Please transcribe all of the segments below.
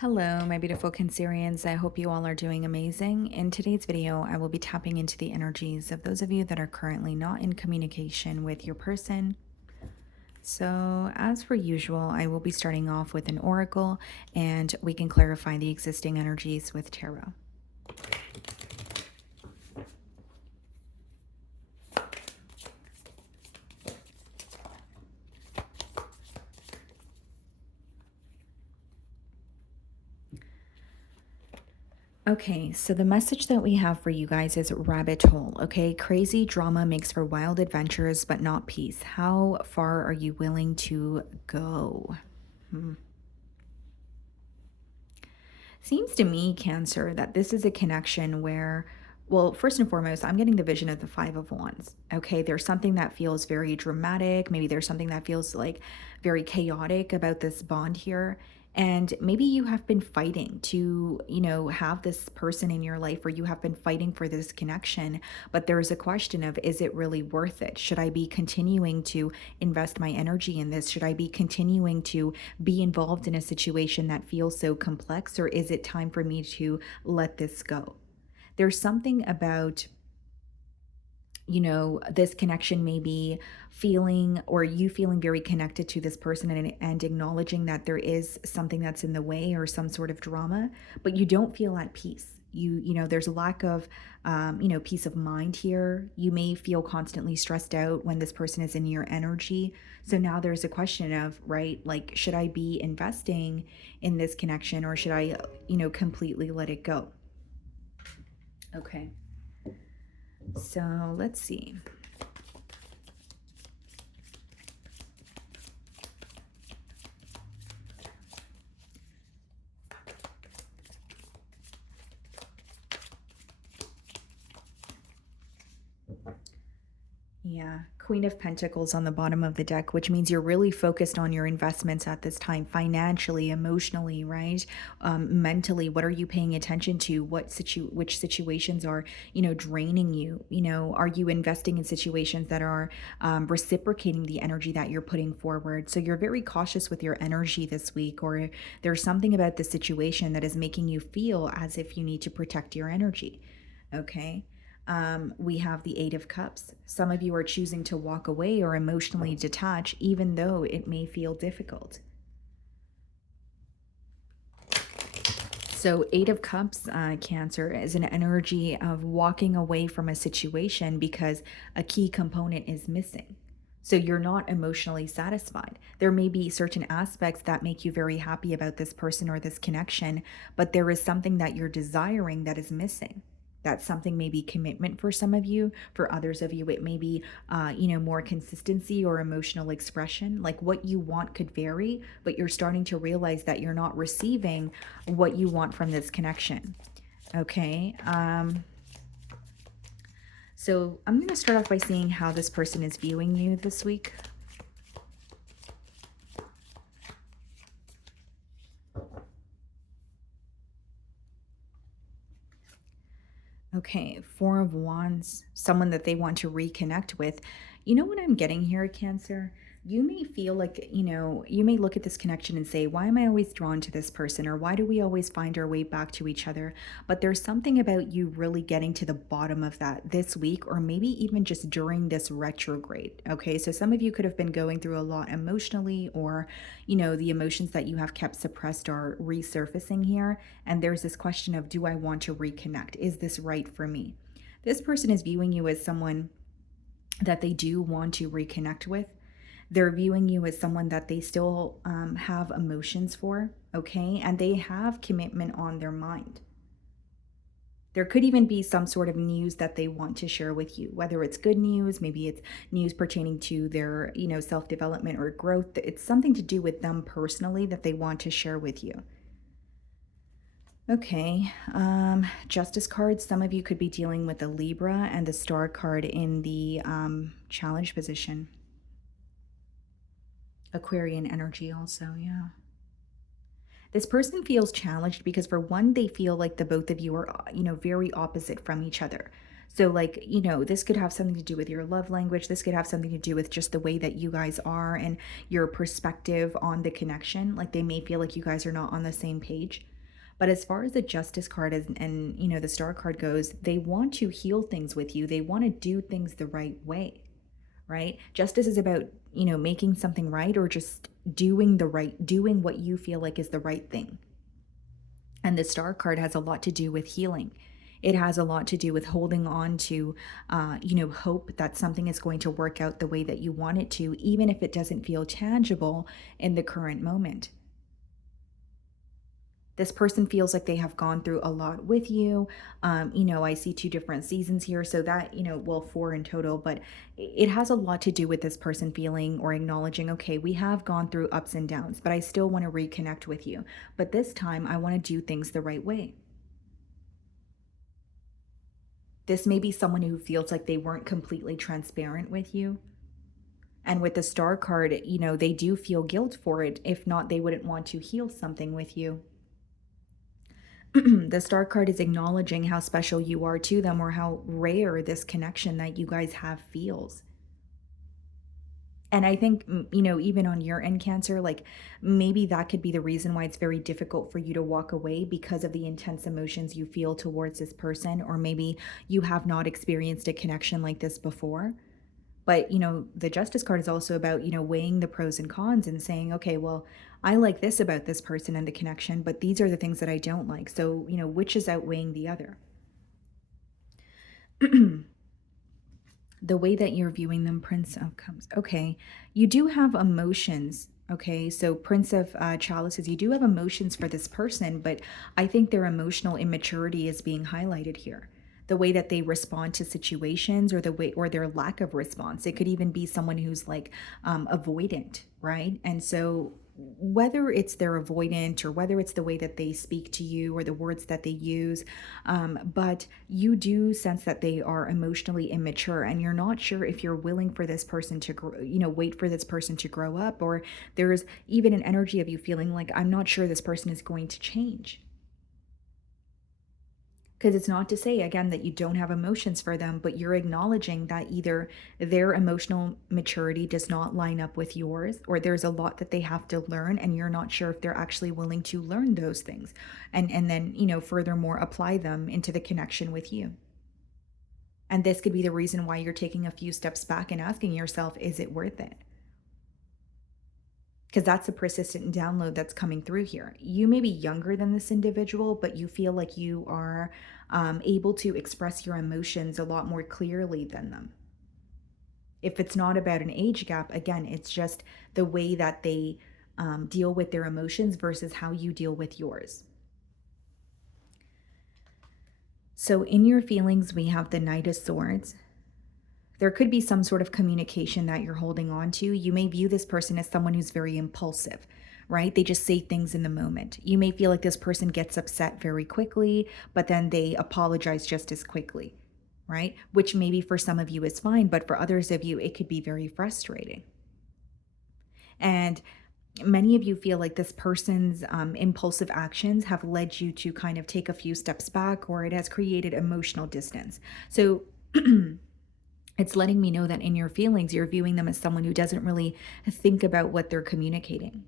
Hello, my beautiful Cancerians. I hope you all are doing amazing. In today's video, I will be tapping into the energies of those of you that are currently not in communication with your person. So, as per usual, I will be starting off with an oracle and we can clarify the existing energies with tarot. Okay, so the message that we have for you guys is rabbit hole. Okay, crazy drama makes for wild adventures, but not peace. How far are you willing to go? Seems to me, Cancer, that this is a connection where, well, first and foremost, I'm getting the vision of the Five of Wands. Okay, there's something that feels very dramatic. Maybe there's something that feels like very chaotic about this bond here. And maybe you have been fighting to, have this person in your life, or you have been fighting for this connection. But there's a question of, is it really worth it? Should I be continuing to invest my energy in this? Should I be continuing to be involved in a situation that feels so complex, or is it time for me to let this go? There's something about this connection, maybe feeling, or you feeling very connected to this person, and acknowledging that there is something that's in the way or some sort of drama, but you don't feel at peace. There's a lack of peace of mind here. You may feel constantly stressed out when this person is in your energy. So now there's a question of, right, like, should I be investing in this connection, or should I completely let it go? Okay, so let's see. Yeah, Queen of Pentacles on the bottom of the deck, which means you're really focused on your investments at this time, financially, emotionally, right? Mentally, what are you paying attention to? Which situations are, draining you? Are you investing in situations that are reciprocating the energy that you're putting forward? So you're very cautious with your energy this week, or there's something about the situation that is making you feel as if you need to protect your energy. Okay. We have the Eight of Cups. Some of you are choosing to walk away or emotionally detach, even though it may feel difficult. So, Eight of Cups, Cancer, is an energy of walking away from a situation because a key component is missing. So, you're not emotionally satisfied. There may be certain aspects that make you very happy about this person or this connection, but there is something that you're desiring that is missing. That's something, maybe commitment for some of you. For others of you, it may be, more consistency or emotional expression. Like, what you want could vary, but you're starting to realize that you're not receiving what you want from this connection. Okay. So I'm going to start off by seeing how this person is viewing you this week. Okay, Four of Wands, someone that they want to reconnect with. You know what I'm getting here, Cancer? You may feel like, you may look at this connection and say, why am I always drawn to this person? Or why do we always find our way back to each other? But there's something about you really getting to the bottom of that this week, or maybe even just during this retrograde. Okay, so some of you could have been going through a lot emotionally, or, the emotions that you have kept suppressed are resurfacing here. And there's this question of, do I want to reconnect? Is this right for me? This person is viewing you as someone that they do want to reconnect with. They're viewing you as someone that they still have emotions for, okay? And they have commitment on their mind. There could even be some sort of news that they want to share with you, whether it's good news, maybe it's news pertaining to their, self-development or growth. It's something to do with them personally that they want to share with you. Okay, Justice cards. Some of you could be dealing with the Libra and the Star card in the challenge position. Aquarian energy also, yeah. This person feels challenged because, for one, they feel like the both of you are, very opposite from each other. So, like, this could have something to do with your love language. This could have something to do with just the way that you guys are and your perspective on the connection. Like, they may feel like you guys are not on the same page. But as far as the justice card and the star card goes, they want to heal things with you. They want to do things the right way, right? Justice is about, making something right or just doing what you feel like is the right thing. And the star card has a lot to do with healing. It has a lot to do with holding on to, hope that something is going to work out the way that you want it to, even if it doesn't feel tangible in the current moment. This person feels like they have gone through a lot with you. I see two different seasons here. So that, well, four in total, but it has a lot to do with this person feeling or acknowledging, okay, we have gone through ups and downs, but I still want to reconnect with you. But this time I want to do things the right way. This may be someone who feels like they weren't completely transparent with you. And with the star card, they do feel guilt for it. If not, they wouldn't want to heal something with you. The star card is acknowledging how special you are to them or how rare this connection that you guys have feels. And I think, even on your end, Cancer, like maybe that could be the reason why it's very difficult for you to walk away because of the intense emotions you feel towards this person, or maybe you have not experienced a connection like this before. But, the justice card is also about, weighing the pros and cons and saying, okay, well, I like this about this person and the connection, but these are the things that I don't like. So, which is outweighing the other? The way that you're viewing them, Prince of Cups. Okay. You do have emotions. Okay. So, Prince of Chalices, you do have emotions for this person, but I think their emotional immaturity is being highlighted here. The way that they respond to situations or the way or their lack of response. It could even be someone who's like avoidant, right? And so, whether it's they're avoidant or whether it's the way that they speak to you or the words that they use, but you do sense that they are emotionally immature and you're not sure if you're willing for this person to grow, wait for this person to grow up, or there's even an energy of you feeling like I'm not sure this person is going to change. Because it's not to say, again, that you don't have emotions for them, but you're acknowledging that either their emotional maturity does not line up with yours, or there's a lot that they have to learn, and you're not sure if they're actually willing to learn those things and then, furthermore, apply them into the connection with you. And this could be the reason why you're taking a few steps back and asking yourself, is it worth it? Because that's a persistent download that's coming through here. You may be younger than this individual, but you feel like you are able to express your emotions a lot more clearly than them. If it's not about an age gap, again, it's just the way that they deal with their emotions versus how you deal with yours. So, in your feelings, we have the Knight of Swords. There could be some sort of communication that you're holding on to. You may view this person as someone who's very impulsive, right? They just say things in the moment. You may feel like this person gets upset very quickly, but then they apologize just as quickly, right? Which maybe for some of you is fine, but for others of you, it could be very frustrating. And many of you feel like this person's impulsive actions have led you to kind of take a few steps back, or it has created emotional distance. So, it's letting me know that in your feelings, you're viewing them as someone who doesn't really think about what they're communicating.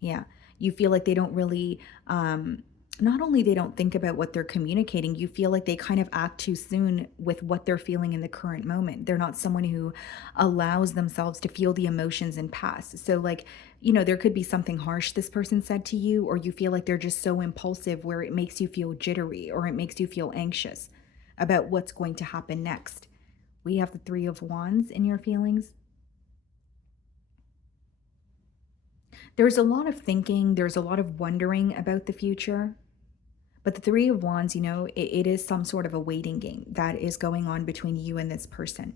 Yeah. You feel like they don't really, not only they don't think about what they're communicating, you feel like they kind of act too soon with what they're feeling in the current moment. They're not someone who allows themselves to feel the emotions and pass. So, like, there could be something harsh this person said to you, or you feel like they're just so impulsive where it makes you feel jittery or it makes you feel anxious about what's going to happen next. We have the Three of Wands in your feelings. There's a lot of thinking, there's a lot of wondering about the future. But the Three of Wands, it is some sort of a waiting game that is going on between you and this person.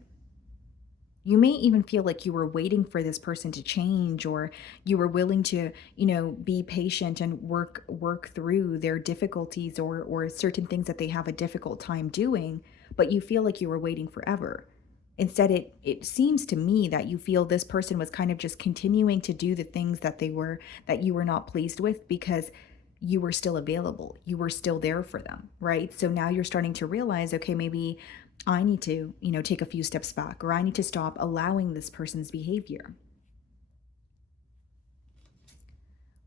You may even feel like you were waiting for this person to change, or you were willing to, be patient and work through their difficulties or certain things that they have a difficult time doing, but you feel like you were waiting forever. Instead, it seems to me that you feel this person was kind of just continuing to do the things that you were not pleased with, because you were still available. You were still there for them, right? So now you're starting to realize, okay, maybe I need to, take a few steps back, or I need to stop allowing this person's behavior.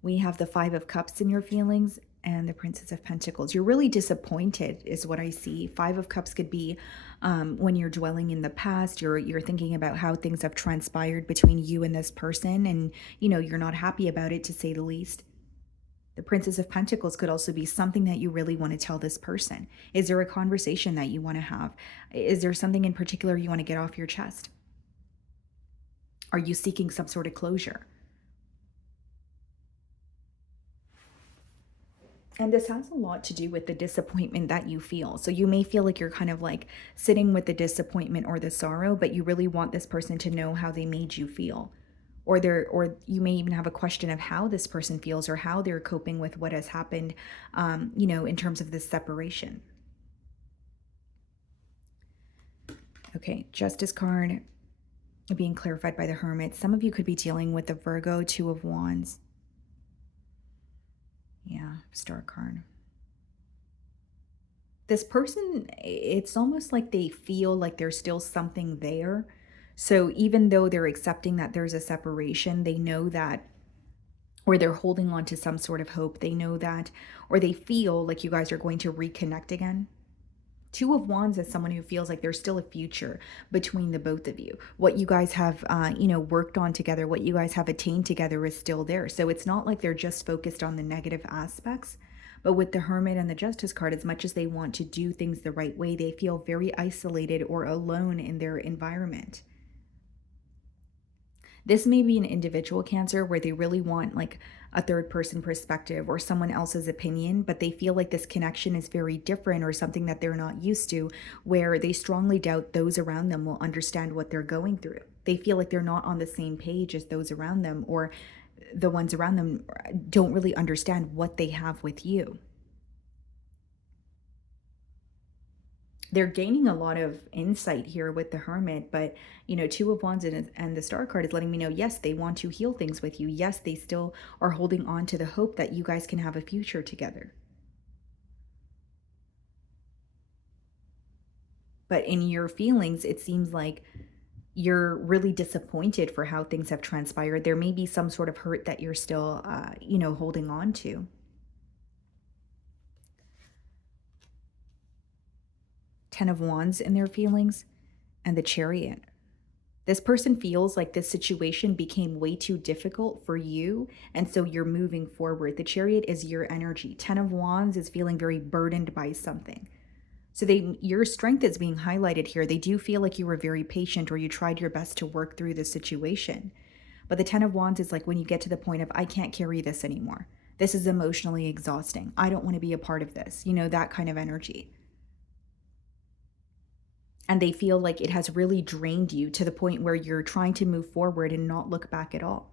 We have the Five of Cups in your feelings and the Princess of Pentacles. You're really disappointed, is what I see. Five of Cups could be when you're dwelling in the past. You're thinking about how things have transpired between you and this person, and you're not happy about it, to say the least. The Princess of Pentacles could also be something that you really want to tell this person. Is there a conversation that you want to have? Is there something in particular you want to get off your chest? Are you seeking some sort of closure? And this has a lot to do with the disappointment that you feel. So you may feel like you're kind of like sitting with the disappointment or the sorrow, but you really want this person to know how they made you feel. Or you may even have a question of how this person feels, or how they're coping with what has happened, in terms of this separation. Okay, Justice card being clarified by the Hermit. Some of you could be dealing with the Virgo, Two of Wands. Yeah, Star card. This person, it's almost like they feel like there's still something there. So even though they're accepting that there's a separation, they know that, or they're holding on to some sort of hope. They know that, or they feel like you guys are going to reconnect again. Two of Wands is someone who feels like there's still a future between the both of you. What you guys have, worked on together, what you guys have attained together is still there. So it's not like they're just focused on the negative aspects. But with the Hermit and the Justice card, as much as they want to do things the right way, they feel very isolated or alone in their environment. This may be an individual Cancer where they really want like a third person perspective or someone else's opinion, but they feel like this connection is very different, or something that they're not used to, where they strongly doubt those around them will understand what they're going through. They feel like they're not on the same page as those around them, or the ones around them don't really understand what they have with you. They're gaining a lot of insight here with the Hermit, but Two of Wands and the Star card is letting me know, yes, they want to heal things with you. Yes, they still are holding on to the hope that you guys can have a future together. But in your feelings, it seems like you're really disappointed for how things have transpired. There may be some sort of hurt that you're still, holding on to. Ten of Wands in their feelings and the Chariot. This person feels like this situation became way too difficult for you, and so you're moving forward. The Chariot is your energy. Ten of Wands is feeling very burdened by something. So your strength is being highlighted here. They do feel like you were very patient, or you tried your best to work through the situation. But the Ten of Wands is like when you get to the point of, I can't carry this anymore. This is emotionally exhausting. I don't want to be a part of this. That kind of energy. And they feel like it has really drained you to the point where you're trying to move forward and not look back at all.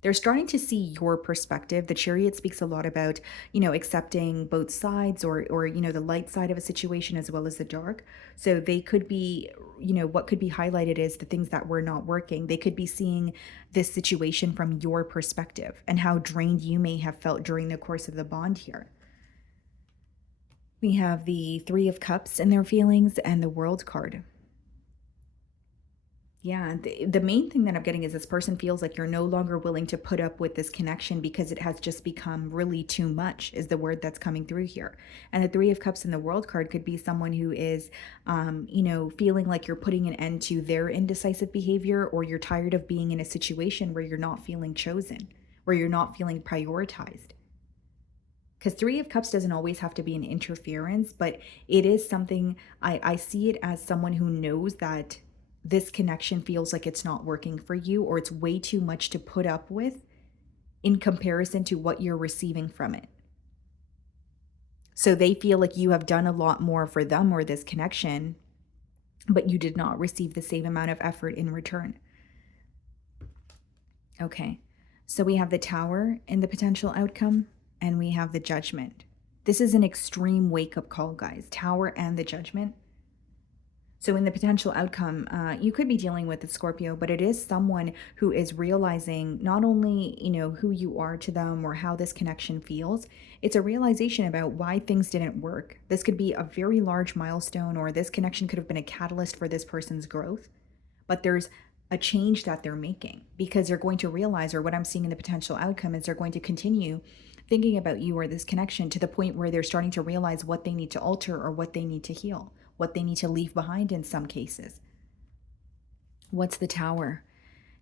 They're starting to see your perspective. The Chariot speaks a lot about, accepting both sides, or the light side of a situation as well as the dark. So they could be, what could be highlighted is the things that were not working. They could be seeing this situation from your perspective and how drained you may have felt during the course of the bond here. We have the Three of Cups and their feelings and the World card. Yeah, the main thing that I'm getting is this person feels like you're no longer willing to put up with this connection because it has just become really too much, is the word that's coming through here. And the Three of Cups and the World card could be someone who is, feeling like you're putting an end to their indecisive behavior, or you're tired of being in a situation where you're not feeling chosen, where you're not feeling prioritized. Because Three of Cups doesn't always have to be an interference, but it is something, I see it as someone who knows that this connection feels like it's not working for you, or it's way too much to put up with in comparison to what you're receiving from it. So they feel like you have done a lot more for them or this connection, but you did not receive the same amount of effort in return. Okay, so we have the Tower in the potential outcome, and we have the Judgment. This is an extreme wake-up call, guys. Tower and the Judgment. So, in the potential outcome, you could be dealing with the Scorpio, but it is someone who is realizing not only, who you are to them or how this connection feels, it's a realization about why things didn't work. This could be a very large milestone, or this connection could have been a catalyst for this person's growth. But there's a change that they're making because they're going to realize, or what I'm seeing in the potential outcome is they're going to continue thinking about you or this connection to the point where they're starting to realize what they need to alter or what they need to heal, what they need to leave behind in some cases. What's the Tower?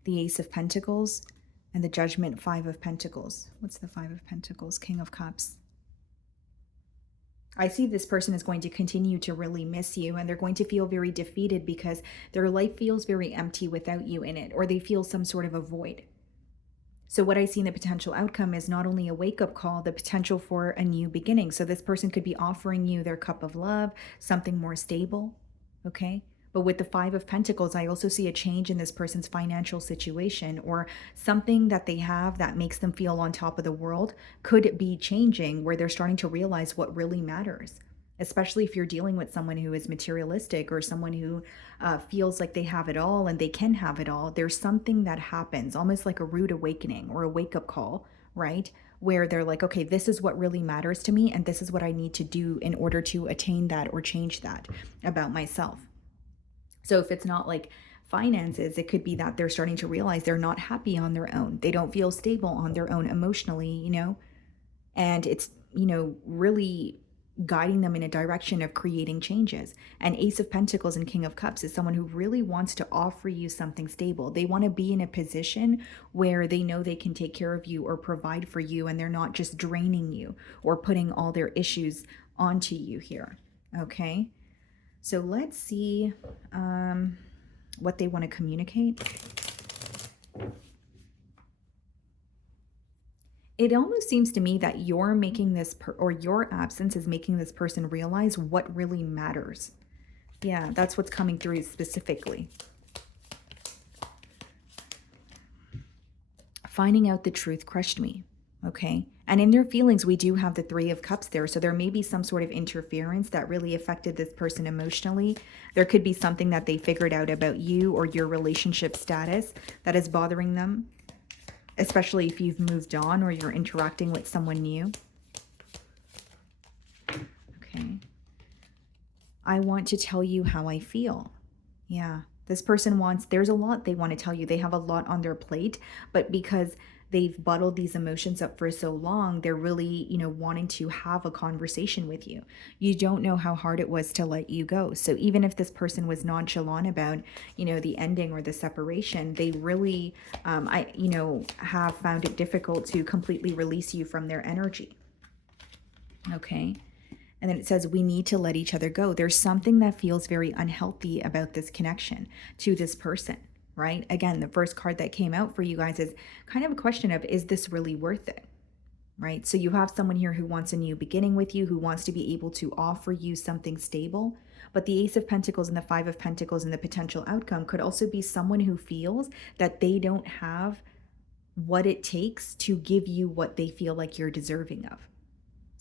The Ace of Pentacles and the Judgment, Five of Pentacles. What's the Five of Pentacles? King of Cups. I see this person is going to continue to really miss you, and they're going to feel very defeated because their life feels very empty without you in it, or they feel some sort of a void. So what I see in the potential outcome is not only a wake-up call, the potential for a new beginning. So this person could be offering you their cup of love, something more stable, okay? But with the Five of Pentacles, I also see a change in this person's financial situation, or something that they have that makes them feel on top of the world could be changing, where they're starting to realize what really matters. Especially if you're dealing with someone who is materialistic, or someone who feels like they have it all and they can have it all. There's something that happens, almost like a rude awakening or a wake-up call, right? Where they're like, okay, this is what really matters to me, and this is what I need to do in order to attain that or change that about myself. So if it's not like finances, it could be that they're starting to realize they're not happy on their own. They don't feel stable on their own emotionally, and it's, really guiding them in a direction of creating changes. And Ace of Pentacles and King of Cups is someone who really wants to offer you something stable. They want to be in a position where they know they can take care of you or provide for you, and they're not just draining you or putting all their issues onto you here. Okay. So let's see what they want to communicate. It almost seems to me that you're making this, or your absence is making this person realize what really matters. Yeah, that's what's coming through specifically. Finding out the truth crushed me. Okay. And in their feelings, we do have the Three of Cups there. So there may be some sort of interference that really affected this person emotionally. There could be something that they figured out about you or your relationship status that is bothering them, especially if you've moved on or you're interacting with someone new. Okay. I want to tell you how I feel. Yeah. This person there's a lot they want to tell you. They have a lot on their plate, but because they've bottled these emotions up for so long, they're really, wanting to have a conversation with you. You don't know how hard it was to let you go. So even if this person was nonchalant about, the ending or the separation, they really, have found it difficult to completely release you from their energy. Okay. And then it says, we need to let each other go. There's something that feels very unhealthy about this connection to this person, right? Again, the first card that came out for you guys is kind of a question of, is this really worth it? Right? So you have someone here who wants a new beginning with you, who wants to be able to offer you something stable. But the Ace of Pentacles and the Five of Pentacles and the potential outcome could also be someone who feels that they don't have what it takes to give you what they feel like you're deserving of.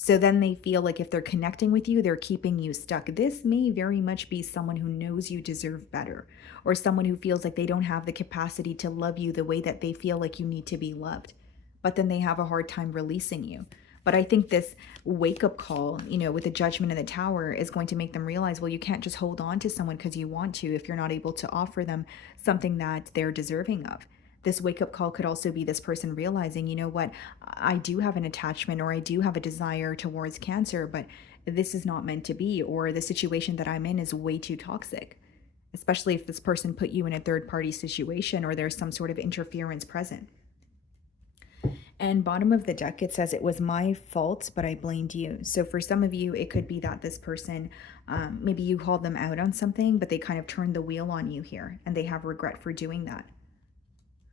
So then they feel like if they're connecting with you, they're keeping you stuck. This may very much be someone who knows you deserve better, or someone who feels like they don't have the capacity to love you the way that they feel like you need to be loved. But then they have a hard time releasing you. But I think this wake-up call, with the Judgment and the Tower is going to make them realize, well, you can't just hold on to someone because you want to if you're not able to offer them something that they're deserving of. This wake-up call could also be this person realizing, you know what, I do have an attachment, or I do have a desire towards Cancer, but this is not meant to be, or the situation that I'm in is way too toxic, especially if this person put you in a third-party situation or there's some sort of interference present. And bottom of the deck, it says, it was my fault, but I blamed you. So for some of you, it could be that this person, maybe you called them out on something, but they kind of turned the wheel on you here, and they have regret for doing that.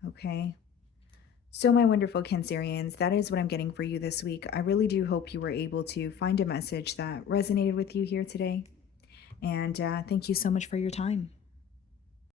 Okay. So my wonderful Cancerians, that is what I'm getting for you this week. I really do hope you were able to find a message that resonated with you here today. And thank you so much for your time.